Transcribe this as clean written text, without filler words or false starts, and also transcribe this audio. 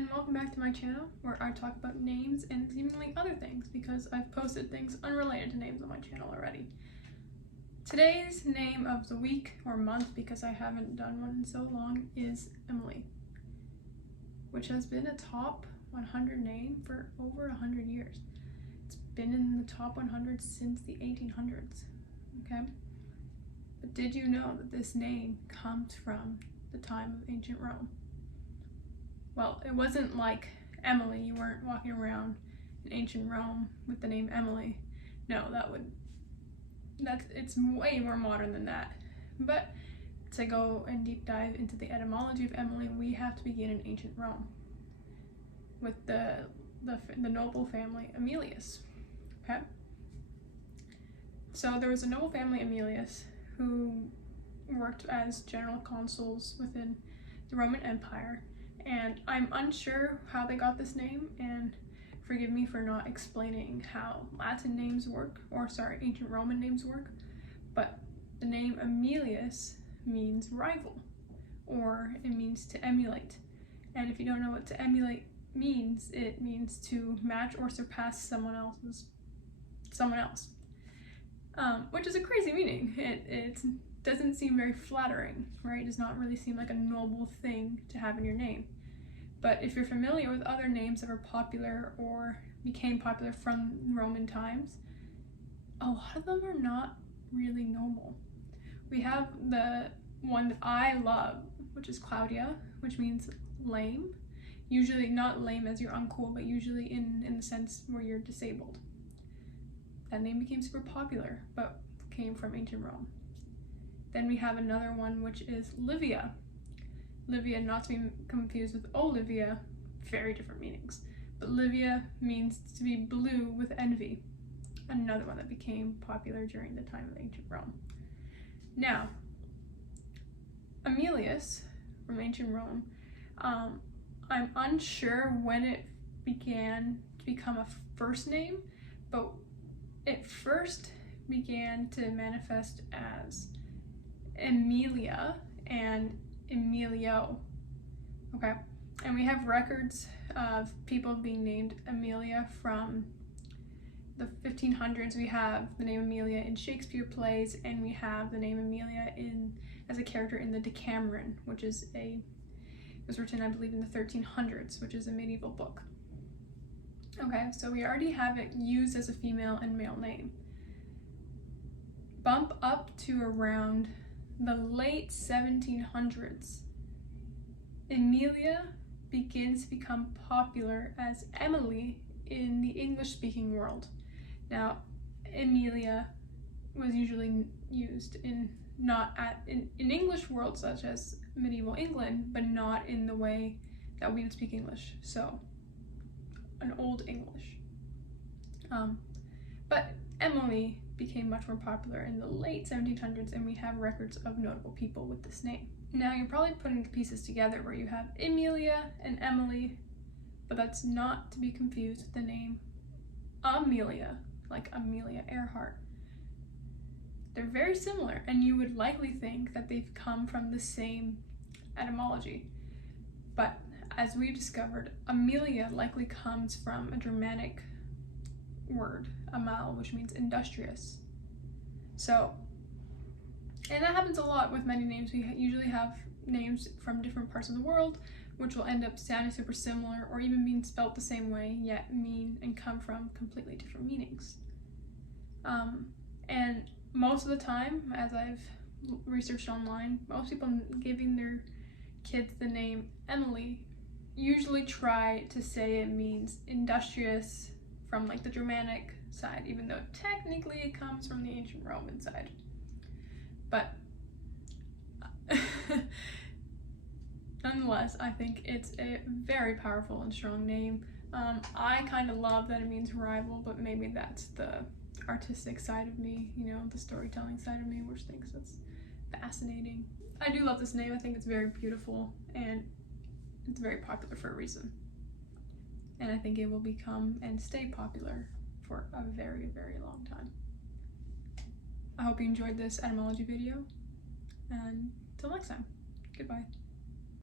and welcome back to my channel where I talk about names and seemingly other things because I've posted things unrelated to names on my channel already. Today's name of the week or month, because I haven't done one in so long, is Emily, which has been a top 100 name for over 100 years. It's been in the top 100 since the 1800s, okay? But did you know that this name comes from the time of ancient Rome? Well, it wasn't like Emily. You weren't walking around in ancient Rome with the name Emily. No, it's way more modern than that. But to go and deep dive into the etymology of Emily, we have to begin in ancient Rome with the noble family Aemilius. Okay? So there was a noble family Aemilius who worked as general consuls within the Roman Empire. And I'm unsure how they got this name, and forgive me for not explaining how Latin names work, ancient Roman names work, but the name Aemilius means rival, or it means to emulate. And if you don't know what to emulate means, it means to match or surpass someone else, which is a crazy meaning. It doesn't seem very flattering, right? It does not really seem like a noble thing to have in your name. But if you're familiar with other names that were popular or became popular from Roman times, a lot of them are not really noble. We have the one that I love, which is Claudia, which means lame. Usually not lame as you're uncool, but usually in the sense where you're disabled. That name became super popular, but came from ancient Rome. Then we have another one, which is Livia. Livia, not to be confused with Olivia, very different meanings. But Livia means to be blue with envy. Another one that became popular during the time of ancient Rome. Now, Aemilius from ancient Rome, I'm unsure when it began to become a first name, but it first began to manifest as Emilia and Emilio, okay? And we have records of people being named Amelia from the 1500s. We have the name Amelia in Shakespeare plays, and we have the name Amelia as a character in the Decameron, which was written, I believe, in the 1300s, which is a medieval book. Okay, so we already have it used as a female and male name. Bump up to around the late 1700s, Emilia begins to become popular as Emily in the English-speaking world. Now, Emilia was usually used in English world, such as medieval England, but not in the way that we would speak English. So, an Old English. But Emily became much more popular in the late 1700s, and we have records of notable people with this name. Now you're probably putting the pieces together where you have Emilia and Emily, but that's not to be confused with the name Amelia, like Amelia Earhart. They're very similar, and you would likely think that they've come from the same etymology. But as we've discovered, Amelia likely comes from a Germanic word, amal, which means industrious. So, and that happens a lot with many names. We usually have names from different parts of the world, which will end up sounding super similar or even being spelt the same way, yet mean and come from completely different meanings. And most of the time, as I've researched online, most people giving their kids the name Emily usually try to say it means industrious from like the Germanic side, even though technically it comes from the ancient Roman side. But nonetheless, I think it's a very powerful and strong name. I kind of love that it means rival, but maybe that's the artistic side of me, the storytelling side of me, which thinks that's fascinating. I do love this name. I think it's very beautiful, and it's very popular for a reason. And I think it will become and stay popular for a very, very long time. I hope you enjoyed this etymology video, and till next time, goodbye.